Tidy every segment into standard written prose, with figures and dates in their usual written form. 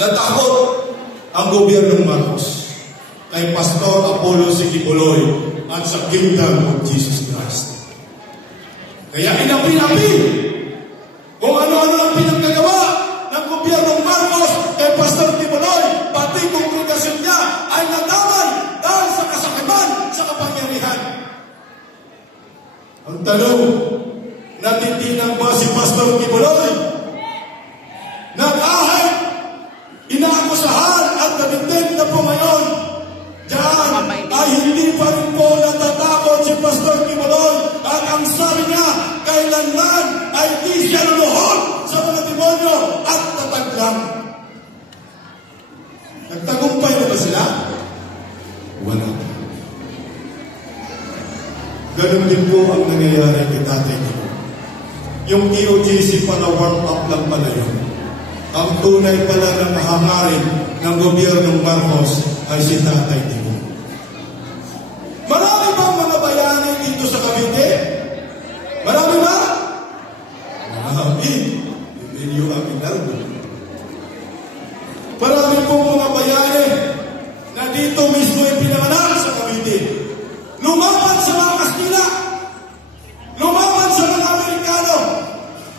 natakot ang gobyernong Marcos kay Pastor Apollo Sikibuloy at sa Kingdom of Jesus Christ. Kaya inapi-api kung ano-ano ang pinagkagawa ng gobyernong Marcos kay Pastor Sikibuloy, pati kongregasyon niya ay nadamay dahil sa kasakiman sa kapangyarihan. Ang tanong, natitinang ba si Pastor Sikibuloy? Nag-ahit, inaakusahan at natindig na po ngayon. Diyan ay hindi pa rin po natatakot si Pastor Sikibuloy at ang sabi niya, kailanman ay di siya luluhod sa mga demonyo at tataglang. Nagtagumpay na ba sila? Wala. Ganun din po ang nangyayari kay Tatay Digo. Yung EOJC pala warm up lang pala yun. Ang tunay pala ng hangarin ng gobyernong Marcos ay si Tatay Digo. Marami bang mga bayani dito sa Cavite? Marami ba? Marami. Hindi nyo ang inarbo. Marami pong mga bayani na dito mismo ay pinanganak sa Cavite. Lumaban sa mga Kastila. Lumaban sa mga Amerikano.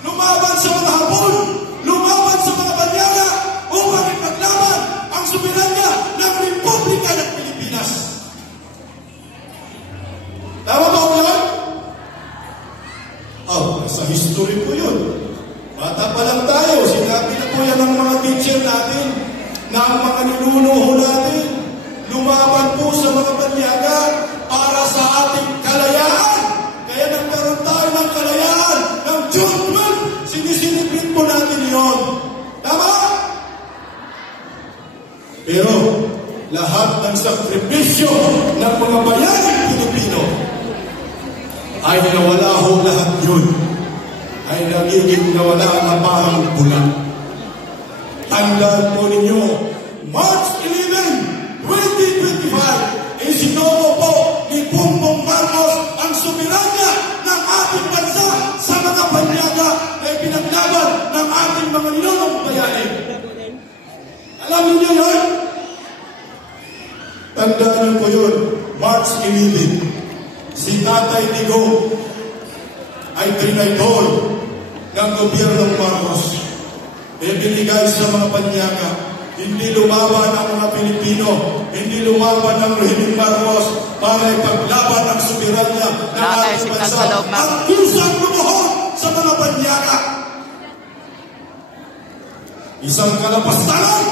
Lumaban sa mga Hapon. Lumaban sa mga Banyaga upang ipaglaban ang soberanya ng Republika ng Pilipinas. Tama ba ko yan? Sa history po yun. Bata pa lang tayo, sinabi na po yan ng mga teacher natin na ang mga ninuno natin lumaban po sa mga Banyaga para sa ating kalayaan. Kaya nagkaroon tayo ng kalayaan ng June 12. Sinisilipin po natin yun. Tama? Pero lahat ng sakripisyo ng mga bayaning Pilipino ay nawala ho lahat yun. Ay nagiging nawala na parang pula. Tandaan po ninyo, March 11, 2025, isinoko po ni Bongbong Marcos ang soberanya ng ating bansa sa mga Banyaga na ipinaglaban ng ating mga ninunong bayani. Alam niyo yun? Tandaan niyo po yun, March 11, si Tatay Digo ay trinidor ng gobyernong Marcos. Ibinigay sa mga Banyaga. Hindi lumaban ang mga Pilipino, hindi lumaban ang Rehimeng Marcos para ipaglaban ang soberanya ng ating bansa. Ang kusang lumuhod sa mga Banyaga. Isang kalapastanan,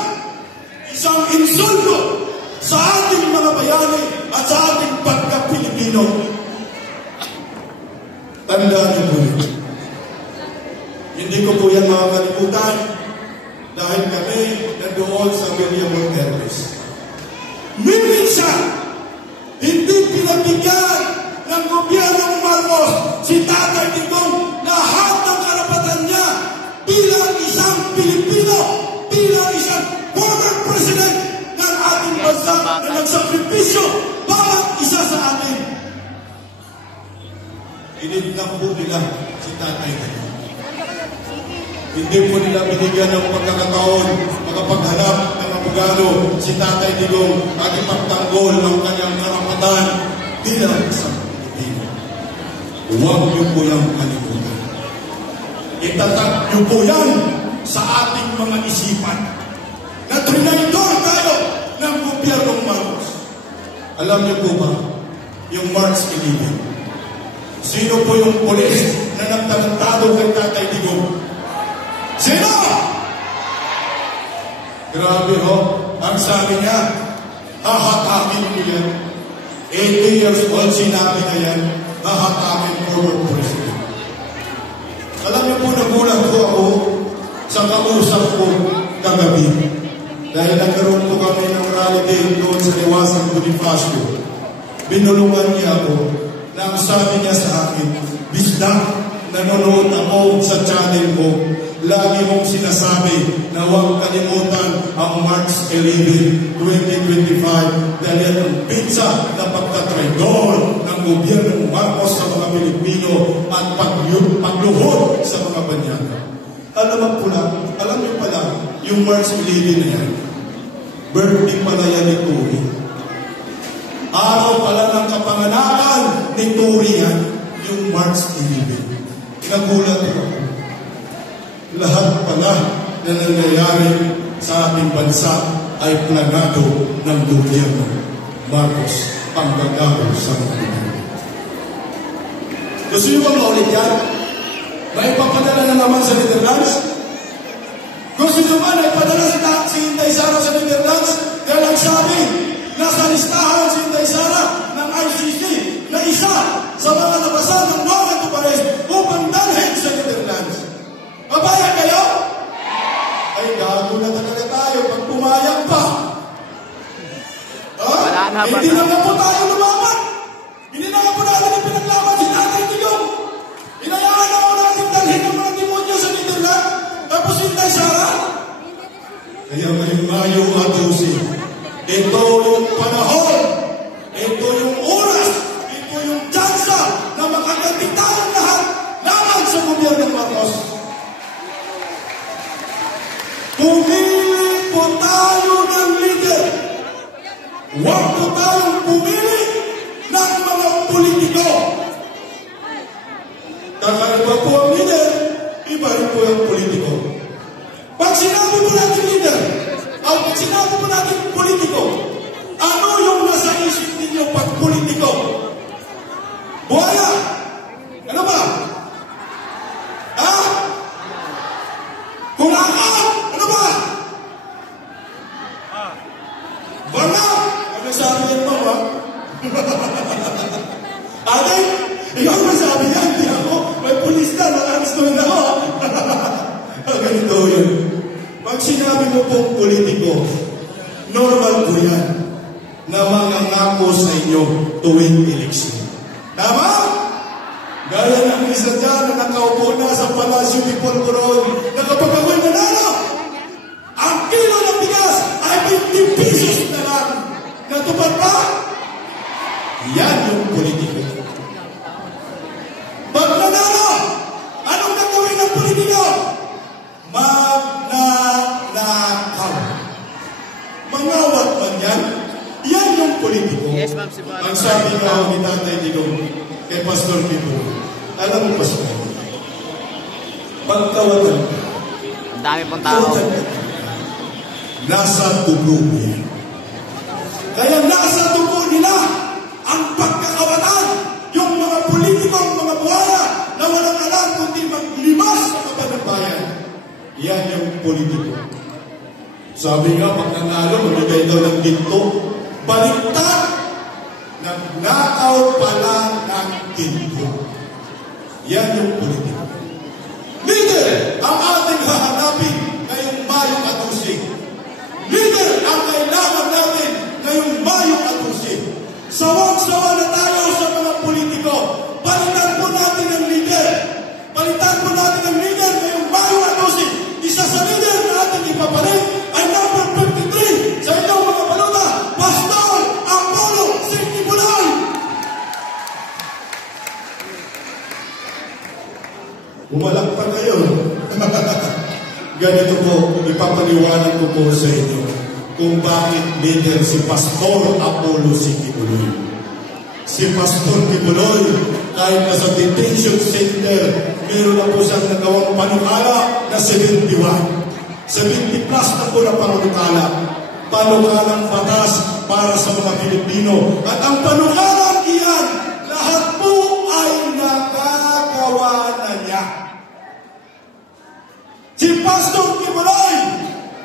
isang insulto sa ating mga bayani at sa ating pagka-Pilipino. Tandaan niyo po yun. Hindi ko po yan makakalimutan dahil kami nandoon sa William Morales. Minsan, hindi pinagbigyan ng gobyernong Marcos si Tatay Digong lahat ng karapatan niya bilang isang Pilipino, bilang isang former president ng ating bansa na nagsakripisyo bawat isa sa atin. Inibigyan po nila si Tatay Digong. Hindi po nila binigyan ng pagkakataon makapaghanap ng abogado si Tatay Digong at ipagtanggol ng kanyang karapatan bilang isang Pilipino. Huwag niyo po yung kalimutan. Itatag niyo po yan sa ating mga isipan na trinidor tayo ng gobyernong Marcos. Alam niyo po ba, yung March 11, sino po yung polis na nagtalantado kay Tatay Digong? Sino? Grabe ho. Ang sabi niya, hahatakin ko yan. 80 years old, sinabi na yan, hahatakin former president. Alam niyo po, nagulat ko ako sa kausap ko kagabi. Dahil nagkaroon po kami ng rally day doon sa Liwasang Bonifacio. Binulungan niya ako na ang sabi niya sa akin, Bisda, nanonood ako sa channel mo. Lagi mong sinasabi na huwag kalimutan ang March 11, 2025 dahil yan ang pizza na pagkatraidor ng gobyernong Marcos sa mga Pilipino at pagluhod sa mga Banyaga. Alam niyo pala, yung March 11 na yan, birthday pala yan ni Turi. Araw pala ng kapanganakan ni Turi yan, yung March 11. Nagulat ko. Lahat pala na nangyayari sa ating bansa ay planado ng gobyerno Marcos Panggagawa sa mga. Gusto nyo bang maulit yan? May papadala na naman sa Netherlands? Gusto nyo ba na ipadala si Inday Sara sa Netherlands? Dahil ang sabi, nasa listahan si Inday Sara ng ICC na isa sa mga nabasan ng Nobel Prize upang dalhin sa Netherlands. Mabaya kayo? Ay, gago na talaga tayo pag pumayag pa. Hindi na nga po tayo lumaban. Hindi na nga po natin yung pinaglaban si Tatay Digong. Inayaan ako natin dalhin ng mga demonyo sa Netherlands. Tapos Inday Sara. Kaya ngayong Mayo 12, ito yung panahon, ito yung oras, ito yung tsansa na makaganti tayong lahat laban sa gobyerno ng Marcos. Pumili po tayo ng leader. Huwag po tayong pumili ng mga politiko. Kakaiba po ang leader, iba rin po ang politiko. Pag sinabi po natin leader, pag sinabi po natin politiko, ano yung nasa isip ninyo pag politiko? Buhaya! Ano ba? Ha? Kumakap! Ano ba? Banga! Ano sabi yan mo, ha? Ate, ikaw ba sabi yan? Hindi ako. May pulis na, nakakas naman ako. Ganito yun. Pag sinabi mo pong politiko, normal po yan na mangangako sa inyo tuwing eleksyon. Tama? Gaya ng isa dyan na nakaupo na sa Palasyo ni Polvoron na kapag ako'y nanalo, ang kilo ng bigas ay 20 pesos na lang. Natupad pa? Yan yung politiko. Pag nanalo, anong gagawin ng politiko? Magnanakaw. Mangawat man yan. Yan yung politiko. Yes, ma'am, si Bala. Ang sabi nga ni Tatay Digong kay Pastor Pipo, alam mo, Pastor, pagkawatan ka, ang dami pong tao. Nasa dugo yan. Kaya nasa dugo nila ang pagkakawatan. Yung mga politikong mga buhaya na walang alam kundi maglimas sa kaban ng bayan. Yan yung politiko. Sabi nga, pag nanalo, magbigay daw ng ginto. Baliktad! Nagnakaw pala ng ginto. Yan yung politiko. Leader ang ating hahanapin ngayong Mayo 12. Leader ang kailangan natin ngayong Mayo 12. Sawang-sawa na tayo sa mga politiko. Palitan po natin ang leader. Palitan po natin ang leader ngayong Mayo 12. Isa sa leader na ating ipapalit ay number 53 sa inyong mga paluta, Pastor Apollo Sikibuloy. Umalak pa kayo. Ganito po, ipapaliwanag ko po sa inyo kung bakit leader si Pastor Apollo Sikibuloy. Si Pastor Kibuloy, kahit nasa detention center, meron na po siyang nagawang panukala na 71. 70 plus na po na panukala. Panukalang batas para sa mga Pilipino. At ang panukalang iyan, lahat po ay nakagawa na niya. Si Pastor Kibuloy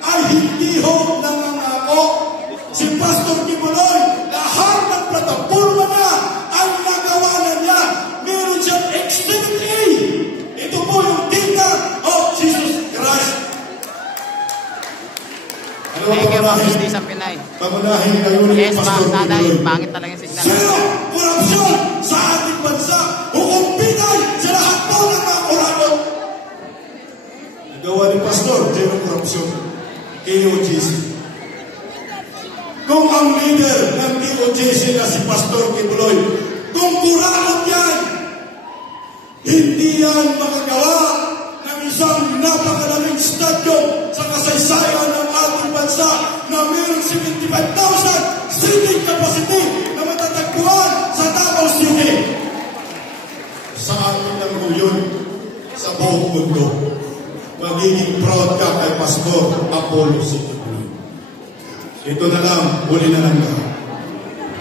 ay hindi ho nangangako. Si Pastor Kibuloy, lahat ng plataforma niya ay nagawa na niya. Meron siyang Exhibit A. Ito po yung Kingdom of Jesus Christ. Ano ang pamunahin? Pamunahin kayo ng Yes, Pastor ma'am, nanay. Kibuloy. Pangit talaga yung signal. Zero korupsyon sa ating bansa. Hukumpitay sa lahat po ng mga kurakot. Nagawa ni Pastor, zero korupsyon. KOJC. Kung ang leader ng KOJC na si Pastor Kibuloy, kung kurakot yan, hindi yan magagawa ng isang napakalaming stadium sa kasaysayan ng ating bansa na mayroong 75,000 seating capacity na matatagpuan sa Davao City. Sa atin lang po yun sa buong mundo. Magiging proud ka kay Pastor Apollo Sitibuloy. Ito na lang, huli na lang ka.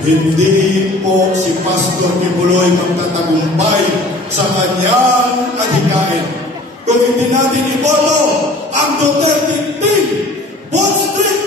Hindi po si Pastor Tibuloy magtatagumpay sa kanyang adhikain kung hindi natin iboto ang Duterte team, Wall Street